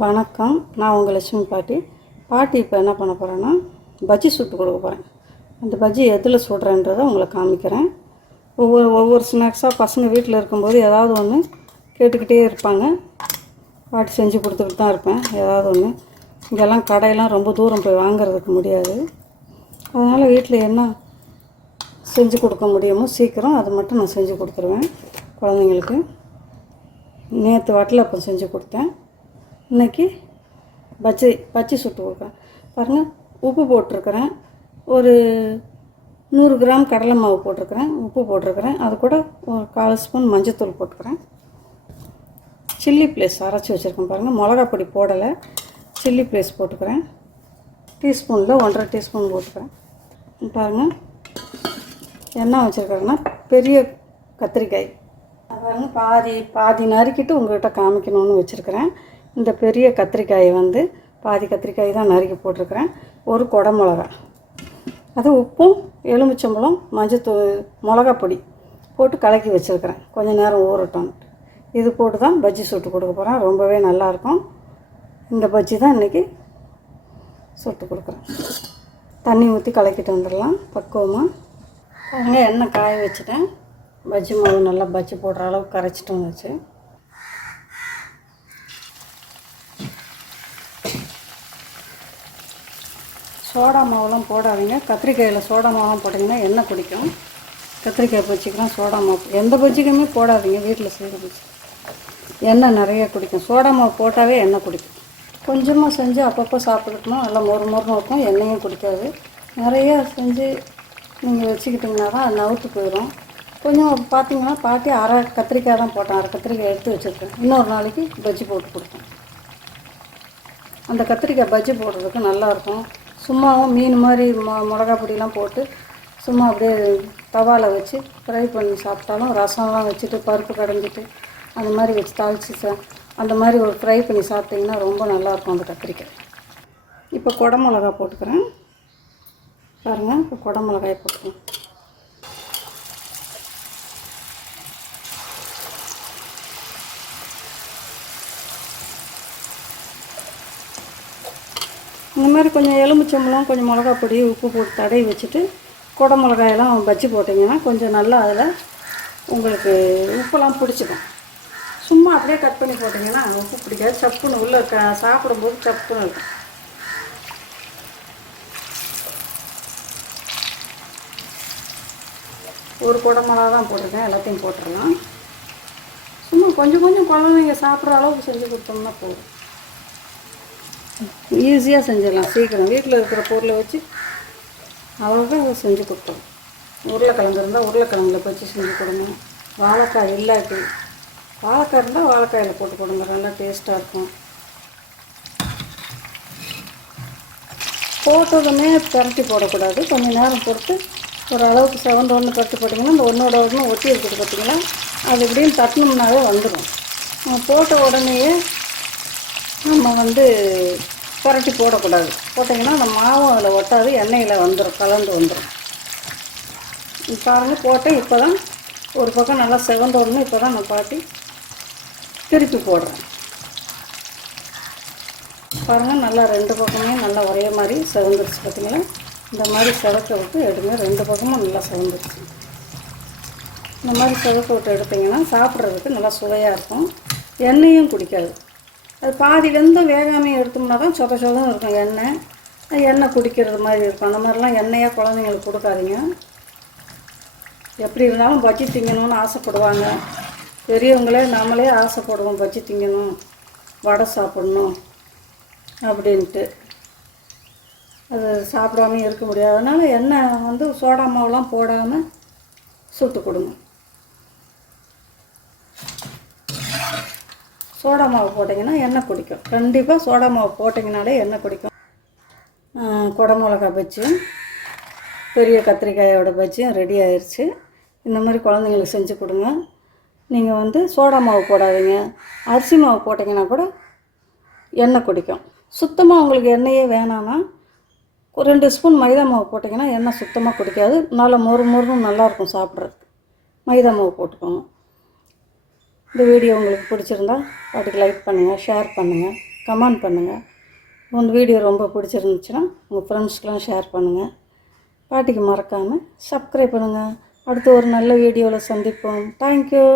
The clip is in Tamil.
வணக்கம். நான் உங்கள் லட்சுமி பாட்டி. பாட்டி இப்போ என்ன பண்ண போகிறேன்னா பஜ்ஜி சுட்டு கொடுக்க போகிறேன் அந்த பஜ்ஜி எதில் சுடுறேன்றதை உங்களை காமிக்கிறேன். ஒவ்வொரு ஒவ்வொரு ஸ்நாக்ஸாக பசங்க வீட்டில் இருக்கும்போது ஏதாவது ஒன்று கேட்டுக்கிட்டே இருப்பாங்க. பாட்டி செஞ்சு கொடுத்துக்கிட்டு தான் இருப்பேன். ஏதாவது ஒன்று இங்கெல்லாம் கடையெல்லாம் ரொம்ப தூரம் போய் வாங்குறதுக்கு முடியாது. அதனால் வீட்டில் என்ன செஞ்சு கொடுக்க முடியுமோ சீக்கிரம் அது மட்டும் நான் செஞ்சு கொடுத்துருவேன் குழந்தைங்களுக்கு. நேற்று வட்டலப்பம் செஞ்சு கொடுத்தேன். இன்றைக்கி பச்சை பச்சை சுட்டு கொடுக்குறேன். பாருங்கள் உப்பு போட்டிருக்கிறேன். ஒரு நூறு கிராம் கடலை மாவு போட்டிருக்கிறேன். உப்பு போட்டிருக்கிறேன். அது கூட ஒரு கால் ஸ்பூன் மஞ்சத்தூள் போட்டுக்கிறேன். சில்லி ப்ளேஸ் அரைச்சி வச்சுருக்கேன் பாருங்கள் மிளகா பொடி போடலை. சில்லி ப்ளேஸ் போட்டுக்கிறேன். டீஸ்பூனில் ஒன்றரை டீஸ்பூன் போட்டுக்கிறேன். பாருங்கள் என்ன வச்சுருக்கிறேன்னா பெரிய கத்திரிக்காய். பாருங்க பாதி பாதி நறுக்கிட்டு உங்கள்கிட்ட காமிக்கணும்னு வச்சுருக்கிறேன். இந்த பெரிய கத்திரிக்காயை வந்து பாதி கத்திரிக்காய் தான் நறுக்கி போட்டிருக்கிறேன். ஒரு குடமிளகா அது உப்பும் எலுமிச்சம்பழம் மஞ்சத்தூள் மிளகா பொடி போட்டு கலக்கி வச்சுருக்கிறேன். கொஞ்சம் நேரம் ஊறட்டும். இது போட்டு தான் பஜ்ஜி சுட்டு கொடுக்க போகிறேன் ரொம்பவே நல்லாயிருக்கும் இந்த பஜ்ஜி தான் இன்றைக்கி சுட்டு கொடுக்குறேன். தண்ணி ஊற்றி கலக்கிட்டு வந்துடலாம். பக்குவமாக பாருங்க எண்ணெய் காய வச்சுட்டேன். பஜ்ஜி மாவு நல்லா பஜ்ஜி போடுற அளவுக்கு கரைச்சிட்டு வந்துச்சு. சோடா மாவுலாம் போடாதீங்க. கத்திரிக்காயில் சோடா மாவுலாம் போட்டிங்கன்னா எண்ணெய் குடிக்கும். கத்திரிக்காய் பஜ்ஜிக்கெலாம் சோடா மாவு எந்த பஜ்ஜிக்குமே போடாதீங்க வீட்டில் செய்கிற பஜ்ஜி எண்ணெய் நிறைய குடிக்கும். சோடா மாவு போட்டாவே எண்ணெய் குடிக்கும். கொஞ்சமாக செஞ்சு அப்பப்போ சாப்பிட்டுக்கணும் நல்லா மொறு மொறுன்னு இருக்கும். எண்ணெயும் குடிக்காது. நிறையா செஞ்சு நீங்கள் வச்சுக்கிட்டிங்கன்னா தான் அது நவுத்து போயிடும் கொஞ்சம் பார்த்தீங்கன்னா பாட்டி அரை கத்திரிக்காய் தான் போட்டேன். அரை கத்திரிக்காய் எடுத்து வச்சுருக்கேன். இன்னொரு நாளைக்கு பஜ்ஜி போட்டு கொடுத்தேன் அந்த கத்திரிக்காய் பஜ்ஜி போடுறதுக்கு நல்லாயிருக்கும் சும்மாவும் மீன் மாதிரி மொ மிளகா பொடியெலாம் போட்டு சும்மா அப்படியே தவாவில் வச்சு ஃப்ரை பண்ணி சாப்பிட்டாலும் ரசம்லாம் வச்சுட்டு பருப்பு கடைஞ்சிட்டு அந்த மாதிரி வச்சு தாளிச்சு அந்த மாதிரி ஒரு ஃப்ரை பண்ணி சாப்பிட்டிங்கன்னா ரொம்ப நல்லாயிருக்கும் அந்த கத்திரிக்காய். இப்போ குடமிளகா போட்டுக்கிறேன். பாருங்கள் இப்போ குடை போட்டுக்கிறேன் இந்த மாதிரி கொஞ்சம் எலுமிச்சம்பழம் கொஞ்சம் மிளகா பொடி உப்பு போட்டு தடவி வச்சுட்டு குடை மிளகாயெல்லாம் பஜ்ஜி போட்டிங்கன்னா கொஞ்சம் நல்லா அதில் உங்களுக்கு உப்பெல்லாம் பிடிச்சிக்கும். சும்மா அப்படியே கட் பண்ணி போட்டிங்கன்னா உப்பு பிடிக்காது. சப்புன்னு உள்ளே க சாப்பிடும்போது சப்புன்னு இருக்கும். ஒரு குடை மிளகா தான் போட்டிருக்கேன். எல்லாத்தையும் போட்டுடலாம். சும்மா கொஞ்சம் கொஞ்சம் குழந்தைங்க சாப்பிட்ற அளவுக்கு செஞ்சு கொடுத்தோம்னா போதும். ஈஸியாக செஞ்சிடலாம். சீக்கிரம். வீட்டில் இருக்கிற பொருளை வச்சு அவ்வளோதான் இதை செஞ்சு கொடுத்தோம். உருளைக்கிழங்கு இருந்தால் உருளைக்கிழங்குல வச்சு செஞ்சு கொடுங்க. வாழைக்காய் இல்லாட்டி வாழைக்காய் இருந்தால் வாழைக்காயில் போட்டு கொடுங்க. நல்லா டேஸ்ட்டாக இருக்கும். போட்டதுமே பரட்டி போடக்கூடாது. கொஞ்ச நேரம் பொறுத்து ஒரு அளவுக்கு செவந்த ஒன்று பரட்டி போட்டிங்கன்னா இந்த ஒன்றோட ஒன்று ஒட்டி இருக்குது பார்த்திங்கன்னா அது இப்படின்னு தட்டினோம்னாவே வந்துடும் போட்ட உடனேயே நம்ம வந்து புரட்டி போடக்கூடாது. போட்டிங்கன்னா அந்த மாவும் அதில் ஒட்டாது எண்ணெயில் வந்துடும் கலந்து வந்துடும் பாருங்கள் போட்டேன் இப்போ தான் ஒரு பக்கம் நல்லா செவந்து வரணும். இப்போ தான் நான் பாட்டி திருப்பி போடுறேன். பாருங்கள் நல்லா ரெண்டு பக்கமே நல்லா ஒரே மாதிரி செவந்துருச்சு பார்த்திங்களா இந்த மாதிரி செவக்க விட்டு எடுங்க. ரெண்டு பக்கமும் நல்லா செவந்துருச்சு. இந்த மாதிரி செவக்க விட்டு எடுத்திங்கன்னா சாப்பிட்றதுக்கு நல்லா சுவையாக இருக்கும். எண்ணெயும் குடிக்காது. அது பாதி வெந்தும் வேகாமையும் எடுத்தோம்னா தான் சொத சொதம் இருக்கும் எண்ணெய். அது எண்ணெய் குடிக்கிறது மாதிரி இருக்கும். அந்த மாதிரிலாம் எண்ணெயாக குழந்தைங்களுக்கு கொடுக்காதீங்க. எப்படி இருந்தாலும் பஜ்ஜி திங்கணும்னு ஆசைப்படுவாங்க. பெரியவங்களே நம்மளே ஆசைப்படுவோம் பஜ்ஜி திங்கணும் வடை சாப்பிடணும் அப்படின்ட்டு. அது சாப்பிடாமையும் இருக்க முடியாது. அதனால் எண்ணெய் வந்து சோடா மாவுலாம் போடாமல் சுட்டு கொடுங்க. சோடா மாவு போட்டிங்கன்னா எண்ணெய் குடிக்கும். கண்டிப்பாக சோடா மாவு போட்டிங்கனாலே எண்ணெய் குடிக்கும். குடமிளகா பஜ்ஜியும் பெரிய கத்திரிக்காயோட பஜ்ஜியும் ரெடி ஆயிடுச்சு இந்த மாதிரி குழந்தைங்களுக்கு செஞ்சு கொடுங்க. நீங்கள் வந்து சோடா மாவு போடாதீங்க. அரிசி மாவு போட்டிங்கன்னா கூட எண்ணெய் குடிக்கும். சுத்தமாக உங்களுக்கு எண்ணெயே வேணான்னா ஒரு ரெண்டு ஸ்பூன் மைதா மாவு போட்டிங்கன்னா எண்ணெய் சுத்தமாக குடிக்காது. நல்லா மொறு மொறுன்னு நல்லாயிருக்கும் சாப்பிட்றதுக்கு. மைதா மாவு போட்டுக்கோங்க. இந்த வீடியோ உங்களுக்கு பிடிச்சிருந்தா பாட்டுக்கு லைக் பண்ணுங்கள் ஷேர் பண்ணுங்கள் கமெண்ட் பண்ணுங்கள் உங்கள் வீடியோ ரொம்ப பிடிச்சிருந்துச்சுன்னா உங்கள் ஃப்ரெண்ட்ஸ்க்கெலாம் ஷேர் பண்ணுங்கள் பாட்டிக்கு மறக்காமல் சப்ஸ்கிரைப் பண்ணுங்கள் அடுத்து ஒரு நல்ல வீடியோவில் சந்திப்போம். தேங்க்யூ